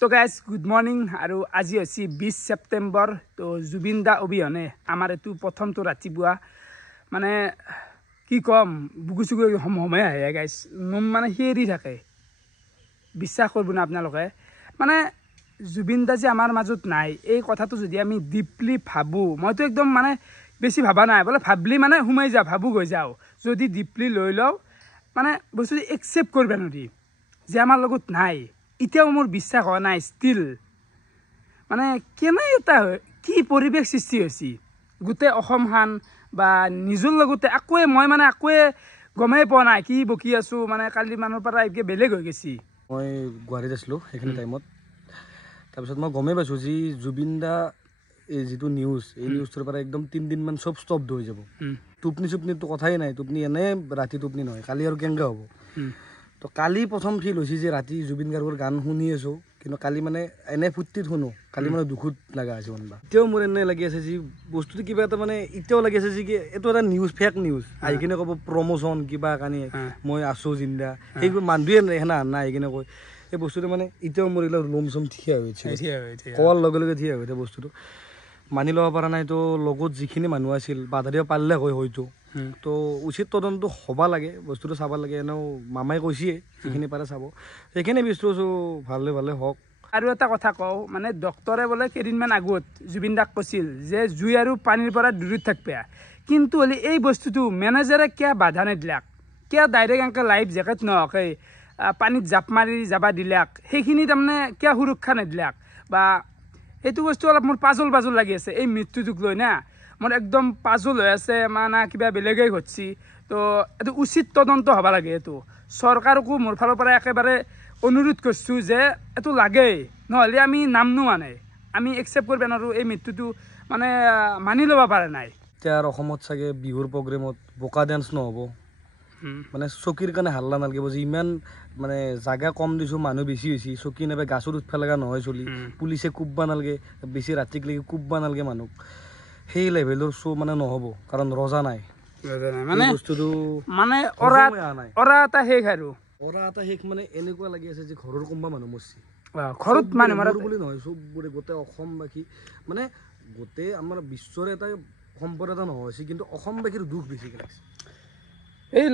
তো guys good morning আৰু আজি হৈছে 20 সেপ্টেম্বৰ তো জুবিন দা অবিহনে আমাৰ এইটো প্ৰথমটো ৰাতিপুৱা মানে কি কম বুকু চুকু সময় আহে গাইজ নোম মানে হেৰি থাকে বিশ্বাস কৰিব না আপোনালোকে মানে জুবিন দা যে আমাৰ মাজত নাই এই কথাটো যদি আমি ডিপলি ভাবো মইতো একদম মানে বেছি ভাবা নাই বলে ভাবলি মানে সোমাই যা ভাবু গৈ যাও যদি ডিপলি লৈ লও মানে বস্তুটো একসেপ্ট কৰিব নোৱাৰি যে আমাৰ লগত নাই এতিয়াও মোৰ বিশ্বাস হোৱা নাই ষ্টিল মানে কেনে এটা কি পৰিৱেশ সৃষ্টি হৈছে গোটেই অসমখান বা নিজৰ লগতে আকোৱে মই মানে আকোৱে গমেই পোৱা নাই কি বকি আছো মানে কালি মানুহৰ পৰা একে বেলেগ হৈ গৈছি মই গুৱাহাটীত আছিলোঁ সেইখিনি টাইমত তাৰপিছত মই গমেই পাইছোঁ যি জুবিন দা এই যিটো নিউজ এই নিউজটোৰ পৰা একদম 3 দিনমান চব স্তব্ধ হৈ যাব টোপনি চুপনিতো কথাই নাই টোপনি এনে ৰাতি টোপনি নহয় কালি আৰু কেনেকৈ হ'ব তো কালি প্ৰথম ফিল হৈছে যে ৰাতি জুবিন গাৰ্গৰ গান শুনি আছোঁ কিন্তু কালি মানে এনে ফূৰ্তিত শুনো কালি মানে দুখত লগা আছে মনবা এতিয়াও মোৰ এনে লাগি আছে যি বস্তুটো কিবা এটা মানে এতিয়াও লাগি আছে যে কি এইটো এটা নিউজ ফেক নিউজ আহি কিনে ক'ব প্ৰমোশ্যন কিবা কানি মই আছোঁ জিন্দা সেইবোৰ মানুহে সেনা নাই আহি কিনে কয় এই বস্তুটো মানে এতিয়াও মোৰ এইবিলাক লোম চোম থিয়া হৈছে কোৱাৰ লগে লগে থিয়া হৈছে বস্তুটো মানি ল'ব পৰা নাই তো লগত যিখিনি মানুহ আছিল বাধা দিব পাৰিলে হয়তো তো উচিত তদন্ত হ'ব লাগে বস্তুটো চাব লাগে এনেও মামাই কৈছে যিখিনি পাৰে চাব সেইখিনি বস্তু ভালে ভালে হওক আৰু এটা কথা কওঁ মানে ডক্টৰে বোলে কেইদিনমান আগত জুবিন দাক কৈছিল যে জুই আৰু পানীৰ পৰা দূৰত থাকবা কিন্তু হলে এই বস্তুটো মেনেজাৰে কিয় বাধা নিদিলাক কিয় ডাইৰেক্ট এনেকৈ লাইফ জেকেট নহকে পানীত জাপ মাৰি যাবা দিলাক সেইখিনি তাৰমানে কিয় সুৰক্ষা নিদিলাক বা এইটো বস্তু অলপ মোৰ পাজল লাগি আছে এই মৃত্যুটোক লৈ না মোৰ একদম পাজল হৈ আছে মানে কিবা বেলেগেই ঘটছি তো এইটো উচিত তদন্ত হ'ব লাগে এইটো চৰকাৰকো মোৰ ফালৰ পৰা একেবাৰে অনুৰোধ কৰিছোঁ যে এইটো লাগেই নহ'লে আমি নামনো মানে আমি একচেপ্ট কৰিব নোৱাৰোঁ এই মৃত্যুটো মানে মানি ল'ব পৰা নাই এতিয়া আৰু অসমত চাগে বিহুৰ প্ৰগ্ৰেমত বোকা ডান্স নহ'ব মানে চকীৰ কাৰণে হাল্লা নালাগিব যে ইমান মানে জাগা কম দিছোঁ মানুহ বেছি হৈছে চকী নাপাই গাছত উঠবা লগা নহয় চলি পুলিচে কোববা নালাগে বেছি ৰাতিকলৈকে কোববা নালাগে মানুহক সেই লেভেলৰ শ্ব' মানে নহ'ব কাৰণ ৰজা নাই মানে বস্তুটো মানে অৰা এটা শেষ আৰু অৰা এটা শেষ মানে এনেকুৱা লাগি আছে যে ঘৰৰ কোনোবা মানুহ মৰছি ঘৰত মানুহ মাৰা বুলি নহয় চববোৰে গোটেই অসমবাসী মানে গোটেই আমাৰ বিশ্বৰে এটা সম্পদ এটা নহৈছে কিন্তু অসমবাসীৰ দুখ বেছিকৈ লাগিছে এই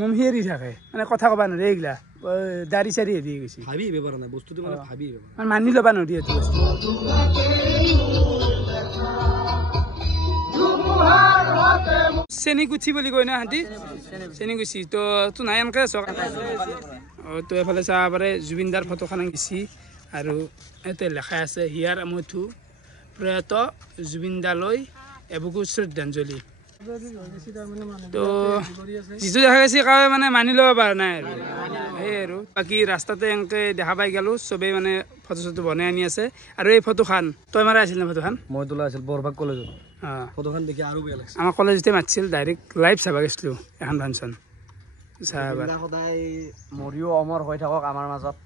নমহিয়াৰি থাকে মানে কথা ক'বা নোৱাৰি এইগিলা দাড়ি চাৰি হেৰি গৈছে ভাবি ব্যৱহাৰ নাই বস্তুটো মানে ভাবি ব্যৱহাৰ মানি ল'বা নোৱাৰি এইটো বস্তু চেনীকুঠি বুলি কয় না হাতী চেনীকুঠি তো তো নাই এনেকৈ আছ তো এফালে চাব পাৰে জুবিন দাৰ ফটোখন গেছি আৰু ইয়াতে লেখা আছে হিয়াৰ আমঠু প্ৰয়াত জুবিন দালৈ এবুকু শ্ৰদ্ধাঞ্জলি তো যিটো দেখা গৈছে কাৱে মানে মানি ল'ব পৰা নাই আৰু সেই আৰু বাকী ৰাস্তাতে এনেকৈ দেখা পাই গ'লোঁ চবেই মানে ফটো চটো বনাই আনি আছে আৰু এই ফটোখন তই মাৰা আছিল না ফটোখন মই তোলা আছিল বৰভাগ কলেজত ফটোখন দেখি আৰু বেয়া লাগিছে আমাৰ কলেজতে মাতিছিল ডাইৰেক্ট লাইভ চাব গৈছিলোঁ এখন ফাংচন সদায় মৰিও অমৰ হৈ থাকক আমাৰ মাজত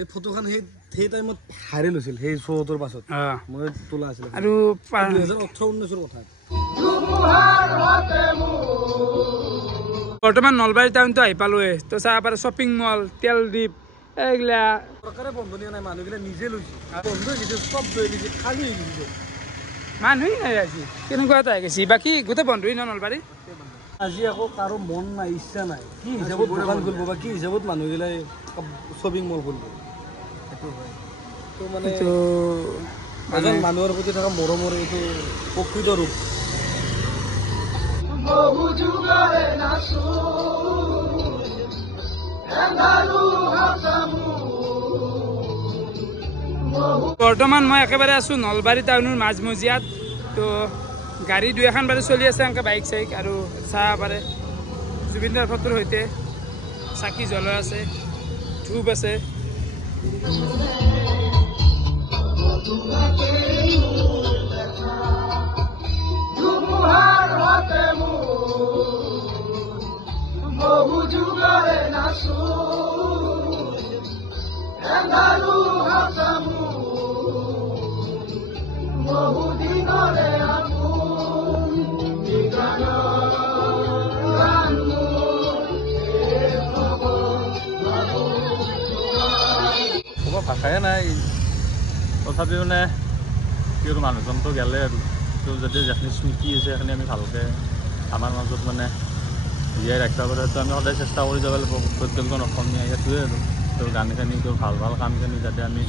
এই ফটোখন সেই টাইমত ভাইৰেল হৈছিল সেই শ্ব'টোৰ পাছত মই তোলা আছিল আৰু 2018-19 কথা বৰ্তমান নলবাৰী টাউনটো আহি পালোৱে তো চাব পাৰে শ্বপিং মল তেল ডিপ এইগিলা চৰকাৰে বন্ধ দিয়া নাই মানুহগিলা নিজে লৈছে বন্ধ হৈ গৈছে চব লৈ গৈছে খালী হৈ গৈছে মানুহেই নাই আজি কেনেকুৱা এটা হৈ গৈছে বাকী গোটেই বন্ধই ন নলবাৰী আজি আকৌ কাৰো মন নাই ইচ্ছা নাই কি হিচাপত দোকান খুলিব বা কি হিচাপত মানুহগিলাই শ্বপিং মল খুলিব সেইটো মানে এজন মানুহৰ প্ৰতি থকা মৰমৰ এইটো প্ৰকৃত ৰূপ বৰ্তমান মই একেবাৰে আছোঁ নলবাৰী টাউনৰ মাজমজিয়াত তো গাড়ী দুই এখন বাৰু চলি আছে এনেকৈ বাইক চাইক আৰু চাব পাৰে জুবিন দাৰ ফটোৰ সৈতে চাকি জ্বলাই আছে ধূপ আছে ভাষাই নাই তথাপি মানে কি আৰু মানুহজনটো গেলে আৰু তো যদি যিখিনি স্মৃতি আছে সেইখিনি আমি ভালকৈ আমাৰ মাজত মানে জীয়াই ৰাখিব পাৰে তো আমি সদায় চেষ্টা কৰি যাব লাগিব প্ৰত্যেকজন অসমীয়া সেইটোৱে আৰু তোৰ গানখিনি তোৰ ভাল ভাল কামখিনি যাতে আমি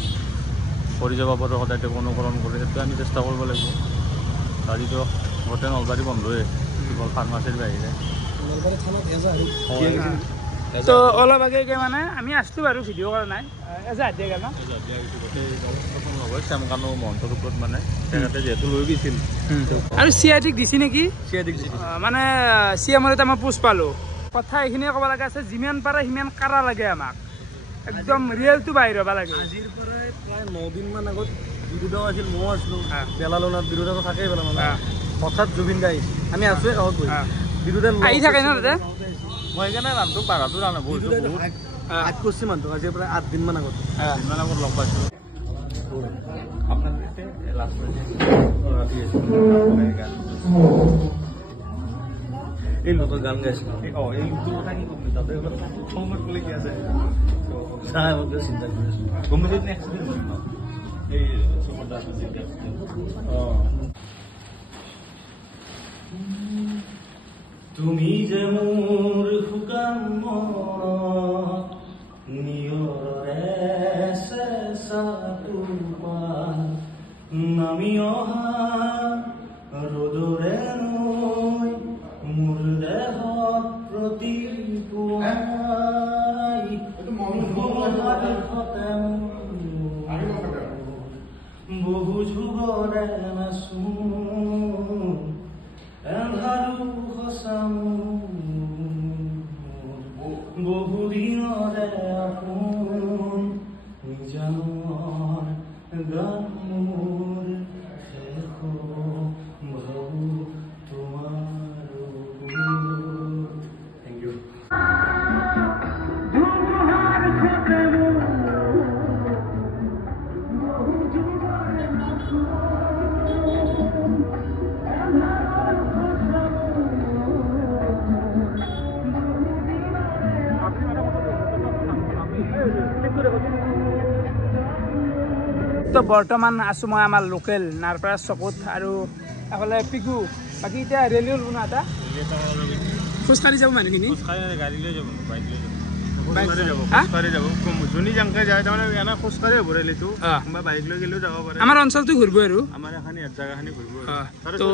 কৰি যাব পাৰোঁ সদায় তেওঁক অনুকৰণ কৰি সেইটো আমি চেষ্টা কৰিব লাগিব আজিতো গোটেই নলবাৰী বন্ধয়ে কেৱল ফাৰ্মাচীৰ বাহিৰে তো অলপ আগে মানে আমি আছিলোঁ বাৰু ভিডিঅ' কৰা নাই এজাহাত দিয়া গ'ল শ্যামকানু মহন্তৰ ওপৰত মানে তেখেতে যিহেতু লৈ গৈছিল আৰু চি আই টিক দিছে নেকি মানে চি এমৰ এটা মই পোষ্ট পালোঁ কথা এইখিনিয়ে ক'ব লগা আছে যিমান পাৰে সিমান কাৰা লাগে আমাক একদম ৰিয়েলটো বাহিৰ হ'ব লাগে আজিৰ পৰাই প্ৰায় 9 দিনমান আগত বিৰোধ আছিল ময়ো আছিলোঁ পেলালোনাত বিৰোধটো থাকেই পেলালোনা হঠাৎ জুবিন দা আহিছে আমি আছোঁৱে কাষত বহি বিৰোধে আহি থাকে ন তাতে মই সেইকাৰণে নামটো পাৰাটো জানো বহুত আগ কৰিছে মানুহটো আজিৰ পৰা 8 দিনমান আগত লগ পাইছোঁ এই লোকৰ গান গাইছিলোঁ এই লোকটোৰ কথা কি ক'বি তাতে অলপ ক'লে কি আছে চাই মই চিন্তা কৰি আছোঁ গম পাইছোঁ এক্সিডেণ্ট এই তুমি যে মোৰ শুকান নিয়ৰে নামি অহা ৰ'দৰে নৈ মোৰ দেহত প্ৰতিপুৱাই বহু যুগৰে নাচো এন্ধাৰো সঁচাও বহুদিনৰে আপোন নিজানৰ গান মোৰ শেষ ভাবো তোমাৰ থেংক ইউ তো বৰ্তমান আছোঁ মই আমাৰ লোকেল নাৰপাৰা চকুত আৰু এফালে পিকু বাকী এতিয়া ৰেলি হ'ল বনোৱা এটা খোজকাঢ়ি যাব মানুহখিনি গাড়ী লৈ যাব বাইক লৈ যাব খোজকাঢ়ি যাব যোনী জাংকে যায় তাৰমানে এনে খোজকাঢ়ি হ'ব ৰেলিটো বা বাইক লৈ গ'লেও যাব পাৰে আমাৰ অঞ্চলটো ঘূৰিব আৰু আমাৰ এখন ইয়াত জেগাখিনি ঘূৰিব তো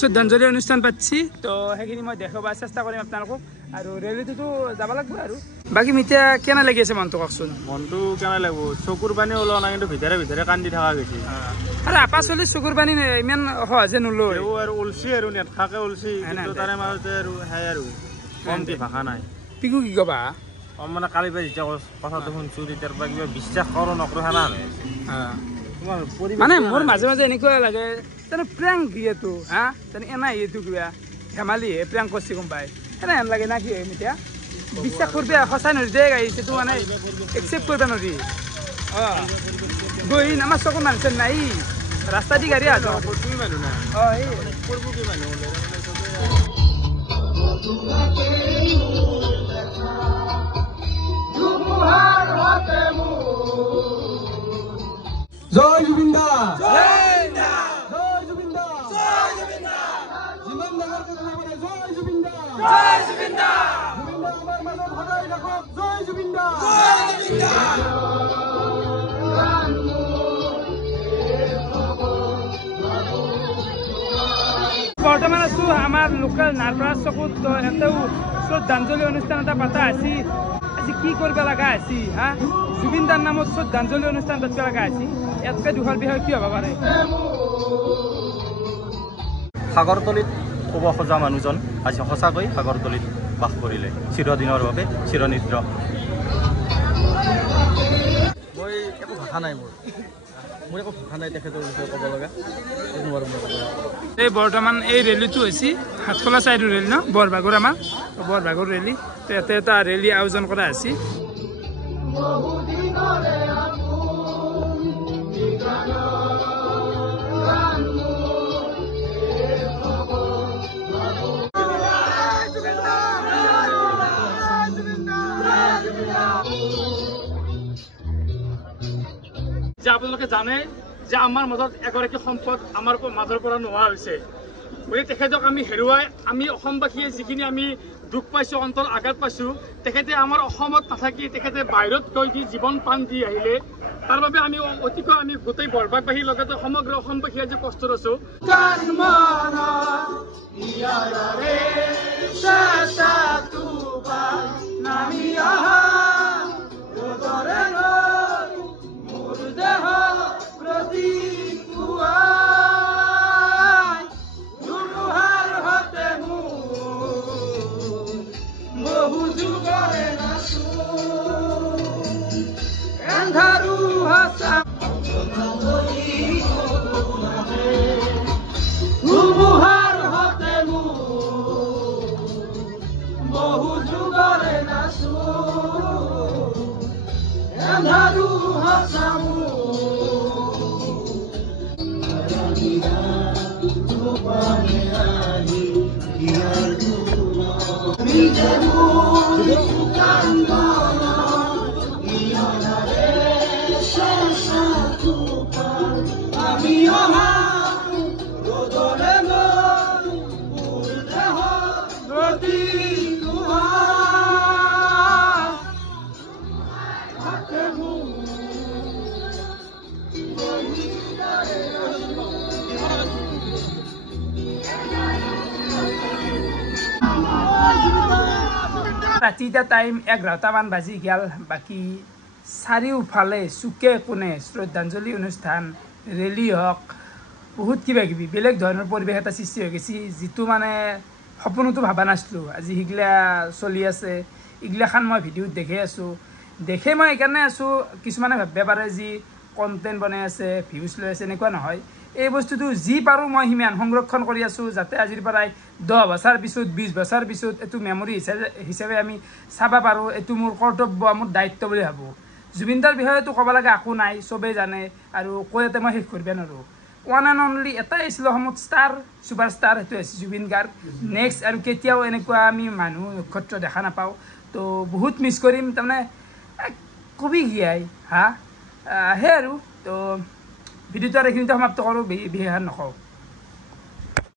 শ্ৰদ্ধাঞ্জলি অনুষ্ঠান পাতিছি তো সেইখিনি মই দেখুৱাব চেষ্টা কৰিম আপোনালোকক আৰু ৰেলীটোতো যাব লাগিব আৰু বাকী এতিয়া কেনে লাগি আছে মনটো কওকচোন মনটো কেনে লাগিব চকুৰ পানী ওলোৱা নাই কিন্তু ভিতৰে ভিতৰে কান্দি থকা গৈছে আৰু আপা চলি চকুৰ পানী ইমান সহজে নলয় আৰু ওলছি আৰু নেটখাকে ওলছি কিন্তু তাৰে মাজতে আৰু সেই আৰু কমটি ভাষা নাই পিকু কি ক'বা মানে কালি পৰা যেতিয়া কথাটো শুনছোঁ তেতিয়াৰ পৰা কিবা বিশ্বাস কৰোঁ নকৰোঁ সেনা মানে মোৰ মাজে মাজে এনেকুৱা লাগে তেনে প্ৰেংক এইটো হা তেনে এনাই এইটো কিবা ধেমালিহে প্ৰেংক কৰিছে গম পাই এনে হেন লাগে না কি এতিয়া বিশ্বাস কৰবি সঁচাই নদী গাড়ীটো মানে একচেপ্ট কৰিব নোৱাৰি গৈ আমাৰ চকুৰ মানুহ নাই ৰাস্তা দি গাড়ী আহ মানুহ নাই জয় জুবিন দা জয় জুবিন দা যিমান ডাঙৰ কথা মানে জয় জুবিন দা জুবিন দা আমাৰ মাজত সদায় ৰাখক জয় জুবিন দা বৰ্তমান আছোঁ আমাৰ লোকেল নাৰপাৰা চকুত এটাও শ্ৰদ্ধাঞ্জলি অনুষ্ঠান এটা পতা আছে আজি কি কৰিব লগা আছে হা জুবিন দাৰ নামত শ্ৰদ্ধাঞ্জলি অনুষ্ঠান পাতিব লগা আছে ইয়াতকৈ দুখৰ বিষয় কি হ'ব পাৰে সাগৰতলীত ক'ব খোজা মানুহজন আজি সঁচাকৈ সাগৰতলীত বাস কৰিলে চিৰদিনৰ বাবে চিৰনিদ্ৰ মই একো ভাষা নাই মোৰ একো ভাষা নাই তেখেতৰ বিষয়ে ক'ব লগা এই বৰ্তমান এই ৰেলীটো হৈছে হাতখোলা চাইডৰ ৰেলী ন বৰভাগৰ আমাৰ বৰভাগৰ ৰেলী তো ইয়াতে এটা ৰেলী আয়োজন কৰা হৈছে যে আপোনালোকে জানে যে আমাৰ মাজত এগৰাকী সম্পদ আমাৰ মাজৰ পৰা নোহোৱা হৈছে গতিকে তেখেতক আমি হেৰুৱাই আমি অসমবাসীয়ে যিখিনি আমি দুখ পাইছোঁ অন্তৰ আঘাত পাইছোঁ তেখেতে আমাৰ অসমত নাথাকি তেখেতে বাহিৰত গৈ দি জীৱন প্ৰাণ দি আহিলে তাৰ বাবে আমি অতিকৈ আমি গোটেই বৰবাগবাসীৰ লগতে সমগ্ৰ অসমবাসী আজি কষ্টত আছোঁ ৰাতি এতিয়া টাইম 11টামান বাজি গ'ল বাকী চাৰিওফালে চুকে কোণে শ্ৰদ্ধাঞ্জলি অনুষ্ঠান ৰেলী হওক বহুত কিবা কিবি বেলেগ ধৰণৰ পৰিৱেশ এটা সৃষ্টি হৈ গৈছে যিটো মানে সপোনতো ভাবা নাছিলোঁ আজি সিগলা চলি আছে এইগিলাখান মই ভিডিঅ'ত দেখি আছোঁ দেখে মই এইকাৰণে আছোঁ কিছুমানে ভাবিব পাৰে যি কণ্টেণ্ট বনাই আছে ভিউজ লৈ আছে এনেকুৱা নহয় এই বস্তুটো যি পাৰোঁ মই সিমান সংৰক্ষণ কৰি আছোঁ যাতে আজিৰ পৰাই 10 বছৰ পিছত 20 বছৰ পিছত এইটো মেমৰি হিচাপে আমি চাব পাৰোঁ এইটো মোৰ কৰ্তব্য মোৰ দায়িত্ব বুলি ভাবোঁ জুবিনদাৰ বিষয়েতো ক'ব লগা একো নাই চবেই জানে আৰু কৈ ইয়াতে মই শেষ কৰিব নোৱাৰোঁ ওৱান এণ্ড অনলি এটাই আছিল অসমত ষ্টাৰ ছুপাৰ ষ্টাৰ সেইটো আছে জুবিন গাৰ্গ নেক্সট আৰু কেতিয়াও এনেকুৱা আমি মানুহ নক্ষত্ৰ দেখা নাপাওঁ তো বহুত মিছ কৰিম তাৰমানে কবি গিয়াই হা সেই আৰু তো ভিডিঅ'টো আৰু এইখিনিতে সমাপ্ত কৰোঁ বিশেষ নকওঁ